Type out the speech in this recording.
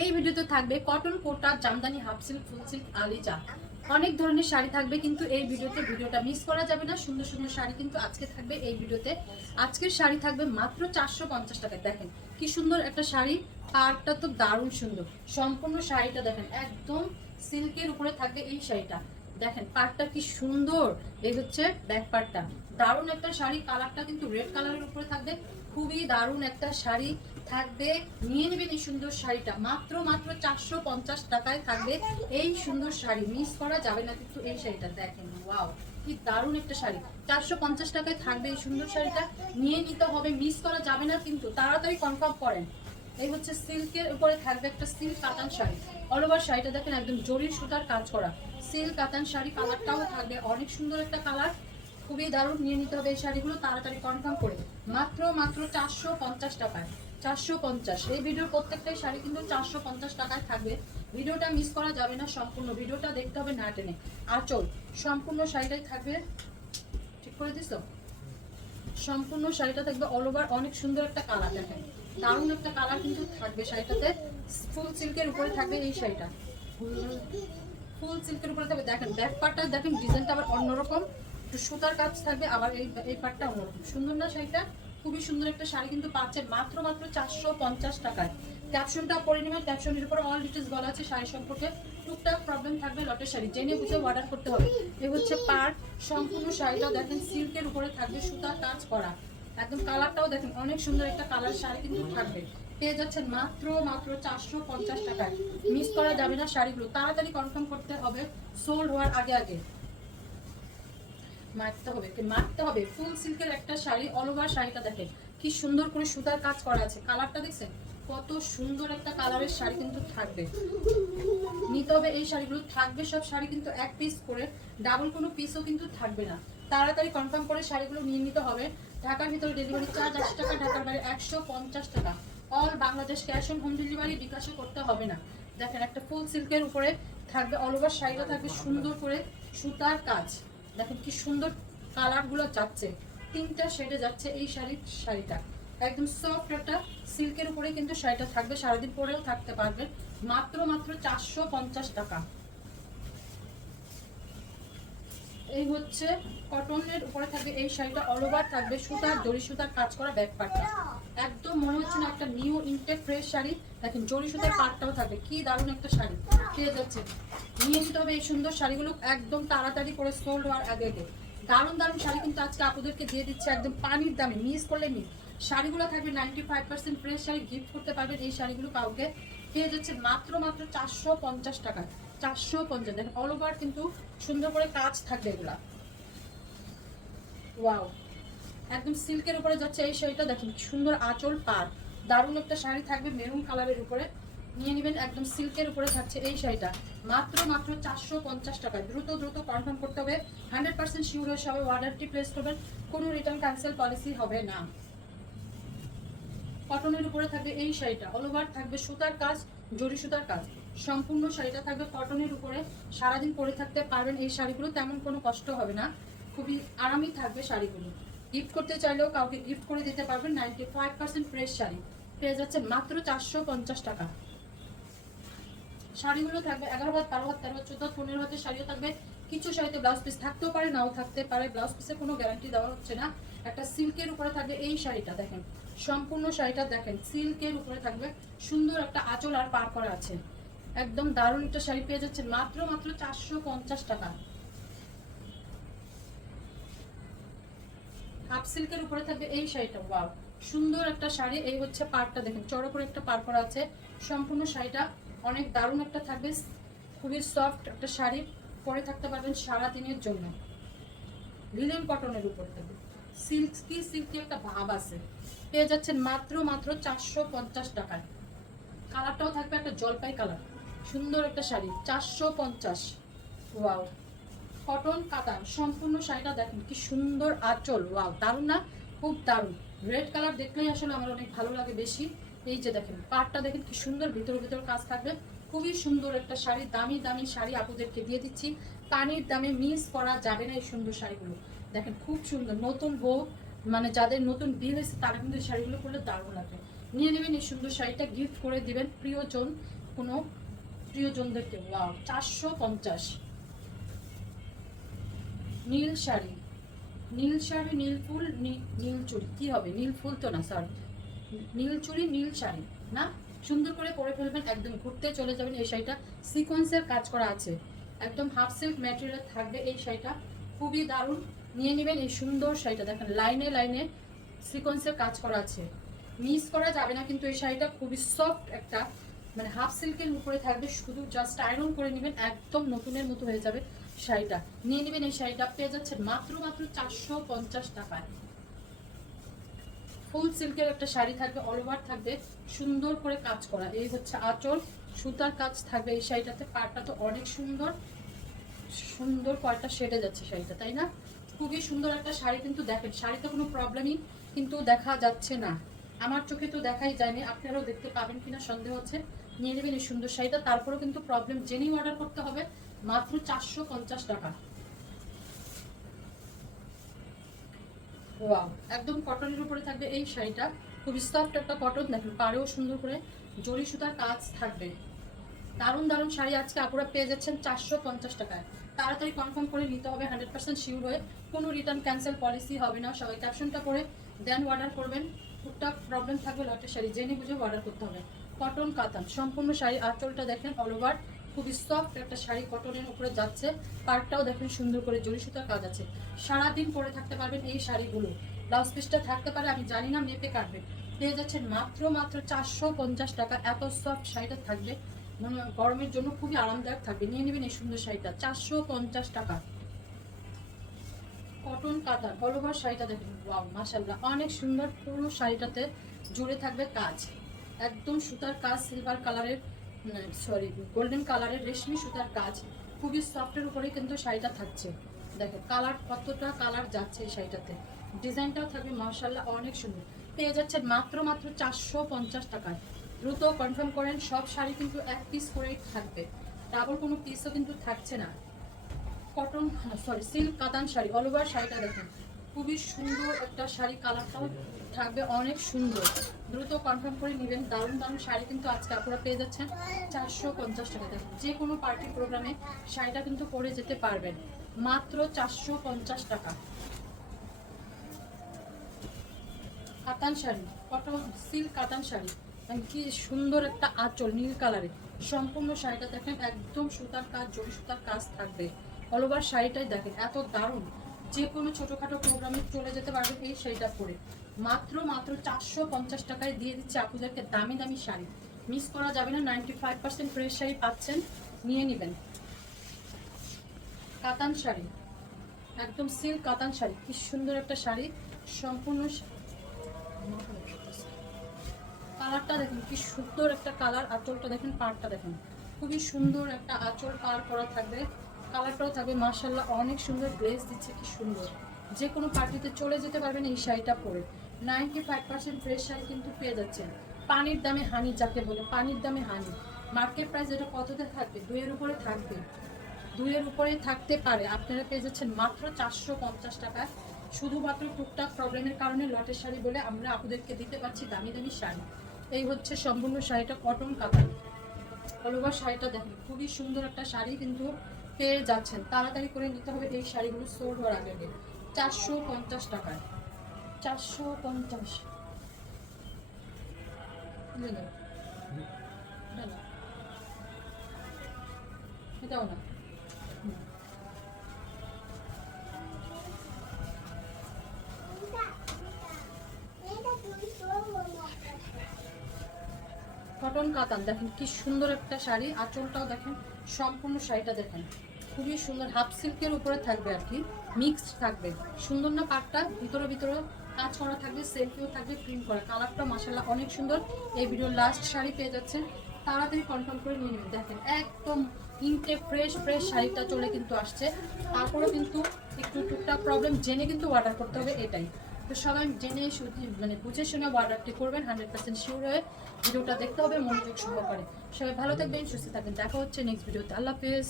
এই ভিডিওতে থাকবে কটন কোটা জামদানি হাফ সিল্ক ফুল সিল্ক আলিজা অনেক ধরনের শাড়ি থাকবে, কিন্তু এই ভিডিওটা মিস করা যাবে না। সুন্দর সুন্দর শাড়ি কিন্তু আজকে থাকবে এই ভিডিওতে। আজকের শাড়ি থাকবে মাত্র 450 টাকায়। দেখেন কি সুন্দর একটা শাড়ি, পাড়টা তো দারুণ সুন্দর। সম্পূর্ণ শাড়িটা দেখেন একদম সিল্কের উপরে থাকবে এই শাড়িটা। দেখেন পাড়টা কি সুন্দর, এই হচ্ছে ব্যাক পার্টটা। দারুণ একটা শাড়ি, কালারটা কিন্তু রেড কালারের উপরে থাকবে। খুবই দারুণ একটা শাড়ি থাকবে, নিয়ে নেবেন এই সুন্দর শাড়িটা। মাত্র মাত্র 450 টাকায় থাকবে এই সুন্দর শাড়ি, মিস করা যাবে না কিন্তু এই শাড়িটা। দেখেন ওয়াও কি দারুণ একটা শাড়ি, 450 টাকায় থাকবে এই সুন্দর শাড়িটা। নিয়ে নিতে হবে, মিস করা যাবে না কিন্তু, তাড়াতাড়ি কনফার্ম করেন। এই হচ্ছে সিল্কের উপরে থাকবে একটা সিল্ক কাতান শাড়ি। অল ওভার শাড়িটা দেখেন একদম জরির সুতার কাজ করা সিল্ক কাতান শাড়ি। কালারটাও থাকবে অনেক সুন্দর একটা কালার, খুবই দারুণ। নিয়ে নিতে হবে এই শাড়িগুলো তাড়াতাড়ি কনফার্ম করে। মাত্র মাত্র 450 টাকায়, 450। এই ভিডিওর প্রত্যেকটাই শাড়ি কিন্তু 450 টাকায় থাকবে। ভিডিওটা মিস করা যাবে না, সম্পূর্ণ ভিডিওটা দেখতে হবে না টেনে। আঁচল সম্পূর্ণ শাড়িটাই থাকবে, ঠিক করে দিস। সম্পূর্ণ শাড়িটা থাকবে অল ওভার অনেক সুন্দর একটা কালার। দেখেন দারুণ একটা কালার কিন্তু থাকবে শাড়িটাতে। ফুল সিল্কের উপরে থাকবে এই শাড়িটা, ফুল সিল্কের উপরে থাকবে। দেখেন ব্যাক পার্টটা দেখেন, ডিজাইনটা আবার অন্যরকম, একটু সুতার কাজ থাকবে। আবার এই পার্টটা অন্যরকম, সুন্দর না শাড়িটা? খুবই সুন্দর একটা শাড়ি কিন্তু পাচ্ছেন মাত্র মাত্র 450 টাকায়। ক্যাপশনটা পরে নেবেন, ক্যাপশনের উপর অল ডিটেলস বলা আছে শাড়ি সম্পর্কে। টুকটাক প্রবলেম থাকবে, লটের শাড়ি জেনে বুঝে অর্ডার করতে হবে। এই হচ্ছে পার্ট, সম্পূর্ণ শাড়িটা দেখেন সিল্কের উপরে থাকবে, সুতার কাজ করা। একদম কালারটাও দেখেন অনেক সুন্দর একটা কালার শাড়ি কিন্তু থাকবে। পেয়ে যাচ্ছেন মাত্র মাত্র 450 টাকায়। মিস করা যাবে না শাড়িগুলো, তাড়াতাড়ি কনফার্ম করতে হবে সোল্ড হওয়ার আগে আগে। মারতে হবে ফুল সিল্কের একটা শাড়ি। অল ওভার শাড়িটা দেখেন কি সুন্দর করে সুতার কাজ করা আছে। কালারটা দেখছেন কত সুন্দর একটা কালারের শাড়ি কিন্তু থাকবে। নিতে হবে এই শাড়িগুলো। থাকবে সব শাড়ি কিন্তু এক পিস করে, ডাবল কোনো পিসও কিন্তু থাকবে না। তাড়াতাড়ি কনফার্ম করে শাড়িগুলো নিয়ে নিতে হবে। ঢাকার ভিতরে ডেলিভারি চার্জ 80 টাকা, ঢাকার বাইরে 150 টাকা। All Bangladesh cash on home delivery, বিকাশে করতে হবে না। দেখেন একটা ফুল সিল্কের উপরে থাকবে, অল ওভার শাড়িটা থাকবে সুন্দর করে সুতার কাজ। দেখেন কি সুন্দর কালারগুলো যাচ্ছে, তিনটা শেডে যাচ্ছে এই শাড়িটা। একদম সফট একটা সিল্কের উপরে কিন্তু শাড়িটা থাকবে, সারাদিন পরেও থাকতে পারবে। মাত্র মাত্র 450 টাকা। এই হচ্ছে কটনের উপরে থাকবে এই শাড়িটা। অল ওভার থাকবে সুতার জরি সুতার কাজ করা ব্যাক পার্টটা। একদম মনে হচ্ছে না একটা নিউ ইনটেক ফ্রেশ শাড়ি। দেখেন জরি সুতার পার্টটাও থাকবে, কি দারুণ একটা শাড়ি পেয়ে যাচ্ছে। নিয়ে নিতে হবে এই সুন্দর শাড়িগুলো একদম তাড়াতাড়ি করে সোল্ড হওয়ার আগে আগে। দারুণ দারুণ শাড়ি কিন্তু আজকে আপুদেরকে দিয়ে দিচ্ছে একদম পানির দামে, মিস করলে মিস। শাড়িগুলো থাকবে 95% ফ্রেশ শাড়ি, গিফট করতে পারবেন এই শাড়িগুলো কাউকে। পেয়ে যাচ্ছে মাত্র মাত্র 450 টাকা, 450। দেখেন অল ওভার কিন্তু সুন্দর করে কাজ থাকবে এগুলা। ওয়াও একদম সিল্কের উপরে যাচ্ছে এই শাড়িটা। দেখেন সুন্দর আঁচল পাড়, দারুণ একটা শাড়ি থাকবে মেরুন কালারের উপরে। নিয়ে নেবেন একদম সিল্কের উপরে থাকছে এই শাড়িটা। মাত্র মাত্র 450 টাকা। দ্রুত দ্রুত কনফার্ম করতে হবে, 100% শিওর হয়ে সবাই অর্ডারটি প্লেস করবেন। কোনো রিটার্ন ক্যান্সেল পলিসি হবে না। কটনের উপরে থাকবে এই শাড়িটা। অল ওভার থাকবে সুতার কাজ, জরি সুতার কাজ। সম্পূর্ণ শাড়িটা থাকবে কটনের উপরে, সারাদিন পরে থাকতে পারবেন এই শাড়িগুলো, তেমন কোনো কষ্ট হবে না। খুবই আরামই থাকবে শাড়িগুলো। গিফট করতে চাইলেও কাউকে গিফট করে দিতে পারবেন। 95% ফ্রেশ শাড়ি পেয়ে যাচ্ছে মাত্র 450 টাকা। শাড়িগুলো থাকবে 11 হাত, 12 হাত, 13 হাত, 14 হাত, 15 হাতের শাড়িও থাকবে। কিছু শাড়িতে ব্লাউজ পিস থাকতেও পারে, নাও থাকতে পারে। ব্লাউজ পিসের কোনো গ্যারান্টি দেওয়া হচ্ছে না। একটা সিল্কের উপরে থাকবে এই শাড়িটা। দেখেন সম্পূর্ণ শাড়িটা দেখেন সিল্কের উপরে থাকবে, সুন্দর একটা আঁচল আর পার করা আছে। একদম দারুণ একটা শাড়ি পেয়ে যাচ্ছে মাত্র মাত্র 450 টাকা। হাফ সিল্কের উপরে থাকবে এই শাড়িটা। ওয়াও সুন্দর একটা শাড়ি। এই হচ্ছে পাড়টা, দেখেন চড়া করে একটা পার করা আছে। সম্পূর্ণ শাড়িটা অনেক দারুণ একটা থাকবে, খুবই সফট একটা শাড়ি, পরে থাকতে পারবেন সারা দিনের জন্য। লিলেন কটনের উপর থাকবে, সিল্কি সিল্কি একটা ভাব আছে। পেয়ে যাচ্ছেন মাত্র মাত্র 450 টাকায়। কালারটাও থাকবে একটা জলপাই কালার, সুন্দর একটা শাড়ি 450। ওয়াও কটন কাতান সম্পূর্ণ শাড়িটা দেখেন কি সুন্দর আঁচল। ওয়াও দারুণ না? খুব দারুণ। রেড কালার দেখলেই আসলে আমার অনেক ভালো লাগে বেশি। এই যে দেখেন পাড়টা দেখেন কি সুন্দর, ভিতর ভিতর কাজ থাকবে। খুবই সুন্দর একটা শাড়ি, দামি দামি শাড়ি আপুদেরকে দিয়ে দিচ্ছি পানির দামে, মিস করা যাবে না এই সুন্দর শাড়িগুলো। দেখেন খুব সুন্দর, নতুন বউ মানে যাদের নতুন বিয়ে হয়েছে তারা কিন্তু এই শাড়িগুলো পরলে দারুণ লাগবে। নিয়ে নেবেন এই সুন্দর শাড়িটা, গিফট করে দিবেন প্রিয়জন। কোনো প্রিয়জনদেরকে। ওয়াও, 450। নীল শাড়ি, নীল শাড়ি, নীল ফুল, নীল চুড়ি, কি হবে নীল ফুল তো না, সরি, নীল চুড়ি নীল শাড়ি না, সুন্দর করে পরে ফেলবেন, একদম ঘুরতে চলে যাবেন। এই শাড়িটা সিকোয়েন্সের কাজ করা আছে, একদম হাফ সিল্ক ম্যাটেরিয়াল থাকবে এই শাড়িটা, খুবই দারুণ। নিয়ে নেবেন এই সুন্দর শাড়িটা, দেখেন লাইনে লাইনে সিকোয়েন্সের কাজ করা আছে, মিস করা যাবে না কিন্তু। এই শাড়িটা খুবই সফট একটা, মানে হাফ সিল্কের উপরে থাকবে, শুধু জাস্ট আয়রন করে নেবেন, একদম নতুনের মতো হয়ে যাবে শাড়িটা। নিয়ে নেবেন এই শাড়িটা, পেয়ে যাচ্ছেন মাত্র 450 টাকায়। ফুল সিল্কের একটা শাড়ি থাকবে, অল ওভার থাকবে সুন্দর করে কাজ করা, এই হচ্ছে আঁচল, সুতার কাজ থাকবে এই শাড়িটাতে। পাড়টা তো অনেক সুন্দর, সুন্দর কয়টা শেডে যাচ্ছে শাড়িটা, তাই না? খুবই সুন্দর একটা শাড়ি কিন্তু। দেখেন শাড়িতে কোনো প্রবলেমই কিন্তু দেখা যাচ্ছে না, আমার চোখে তো দেখাই যায়নি, আপনারাও দেখতে পাবেন কিনা সন্দেহ হচ্ছে। নিয়ে নেবেন এই সুন্দর শাড়িটা, তারপরেও কিন্তু প্রবলেম জেনেই অর্ডার করতে হবে, মাত্র 450 টাকা। ওয়াও, একদম কটনের উপরে থাকবে এই শাড়িটা, খুবই সফট একটা কটন, দেখেন পাড়েও সুন্দর করে জরি সুতার কাজ থাকবে। দারুণ দারুণ শাড়ি আজকে আপুরা পেয়ে যাচ্ছেন 450 টাকায়। তাড়াতাড়ি কনফার্ম করে নিতে হবে, 100% শিওর হয়ে, কোনো রিটার্ন ক্যান্সেল পলিসি হবে না। সবাই ক্যাপশনটা করে দেন অর্ডার করবেন, টুকটাক প্রবলেম থাকবে লটের শাড়ি জেনে বুঝে অর্ডার করতে হবে। কটন কাতান সম্পূর্ণ শাড়ি, আঁচলটা দেখেন অল ওভার, খুবই সফট একটা শাড়ি, কটনের উপরে যাচ্ছে, পার্টটাও দেখেন সুন্দর করে জরি সুতার কাজ আছে। সারাদিন পরে থাকতে পারবেন এই শাড়িগুলো, ব্লাউজ পিসটা থাকতে পারে আমি জানি না, মেপে কাটবে। পেয়ে যাচ্ছেন মাত্র 450 টাকা, এত সফট শাড়িটা থাকবে, মানে গরমের জন্য খুবই আরামদায়ক থাকবে। নিয়ে নেবেন এই সুন্দর শাড়িটা, 450 টাকা। কটন কাতান অল ওভার শাড়িটা দেখেন, ওয়াও মাশাআল্লাহ, অনেক সুন্দর। পুরো শাড়িটাতে জুড়ে থাকবে কাজ, একদম সুতার কাজ, সিলভার কালারের, সরি গোল্ডেন কালারের রেশমি সুতার কাজ, খুবই সফটের উপরে কিন্তু শাড়িটা থাকছে। দেখো কালার, কতটা কালার যাচ্ছে এই শাড়িটাতে, ডিজাইনটাও থাকবে মাশাআল্লাহ অনেক সুন্দর। পেয়ে যাচ্ছেন মাত্র 450 টাকায়। দ্রুত কনফার্ম করেন, সব শাড়ি কিন্তু এক পিস করেই থাকবে, ডাবল কোনো পিসও কিন্তু থাকছে না। কটন, সরি সিল্ক কাতান শাড়ি, অল ওভার শাড়িটা দেখেন, খুবই সুন্দর একটা শাড়ি, কালারটাও থাকবে অনেক সুন্দর। দ্রুত কনফার্ম করে নেবেন, দারুণ দারুণ শাড়ি কিন্তু আজকে আপনারা পেয়ে যাচ্ছেন 450 টাকা। দেখেন যে কোনো পার্টি প্রোগ্রামে শাড়িটা কিন্তু পরে যেতে পারবেন, মাত্র 450 টাকা। কাতান শাড়ি, কটন সিল্ক কাতান শাড়ি, কি সুন্দর একটা আঁচল নীল কালারে, সম্পূর্ণ শাড়িটা দেখেন একদম সুতার কাজ, জরি সুতার কাজ থাকবে। অল ওভার শাড়িটাই দেখেন এত দারুণ, যে কোনো ছোটোখাটো প্রোগ্রামে চলে যেতে পারবেন এই শাড়িটা পরে। মাত্র 450 টাকায় দিয়ে দিচ্ছে আপনাদেরকে দামি দামি শাড়ি, মিস করা যাবে না। 95% ফ্রেশ শাড়ি পাচ্ছেন, নিয়ে নেবেন। কাতান শাড়ি, একদম সিল্ক কাতান শাড়ি, কি সুন্দর একটা শাড়ি, সম্পূর্ণ কালারটা দেখেন কি সুন্দর একটা কালার, আঁচলটা দেখেন, পাড়টা দেখেন, খুবই সুন্দর একটা আঁচল পার করা থাকবে, কালারটাও থাকবে মাশাআল্লাহ অনেক সুন্দর। গ্লেজ দিচ্ছে কি সুন্দর, যে কোনো পার্টিতে চলে যেতে পারবেন এই শাড়িটা পরে। 95% ফ্রেশ শাড়ি কিন্তু পেয়ে যাচ্ছেন, পানির দামে হানি যাকে বলে, পানির দামে হানি। মার্কেট প্রাইস এটা কততে থাকবে? 2-এর উপরে থাকবে, 2-এর উপরে থাকতে পারে। আপনারা পেয়ে যাচ্ছেন মাত্র 450 টাকায়, শুধুমাত্র টুকটাক প্রবলেমের কারণে লটের শাড়ি বলে আমরা আপনাদেরকে দিতে পারছি দামি দামি শাড়ি। এই হচ্ছে সম্পূর্ণ শাড়িটা, কটন কাতান অল ওভার শাড়িটা দেখেন, খুবই সুন্দর একটা শাড়ি কিন্তু পেয়ে যাচ্ছেন, তাড়াতাড়ি করে নিতে হবে এই শাড়িগুলো সোল্ড হওয়ার আগে আগে। 450 টাকায়, 450 এটাও না। কটন কাতান দেখেন কি সুন্দর একটা শাড়ি, আঁচলটাও দেখেন, সম্পূর্ণ শাড়িটা দেখেন খুবই সুন্দর, হাফ সিল্কের উপরে থাকবে আর কি, মিক্সড থাকবে, সুন্দর না পাটটা, ভিতরে ভিতরে কাজ করা থাকবে, সেলফিও থাকবে, প্রিন্ট করা, কালারটা মাশাআল্লাহ অনেক সুন্দর। এই ভিডিওর লাস্ট শাড়ি পেয়ে যাচ্ছেন, তাড়াতাড়ি কনফার্ম করে নিয়ে নেবেন। দেখেন একদম ইনটে ফ্রেশ ফ্রেশ শাড়িটা চলে কিন্তু আসছে, তারপরে কিন্তু একটু টুকটাক প্রবলেম জেনে কিন্তু অর্ডার করতে হবে, এটাই। তো সবাই জেনে মানে বুঝে শুনে অর্ডারটি করবেন, 100% শিওর হয়ে ভিডিওটা দেখতে হবে মনোযোগ সহকারে। সবাই ভালো থাকবেন, সুস্থ থাকবেন, দেখা হচ্ছে নেক্সট ভিডিওতে। আল্লাহ হাফেজ।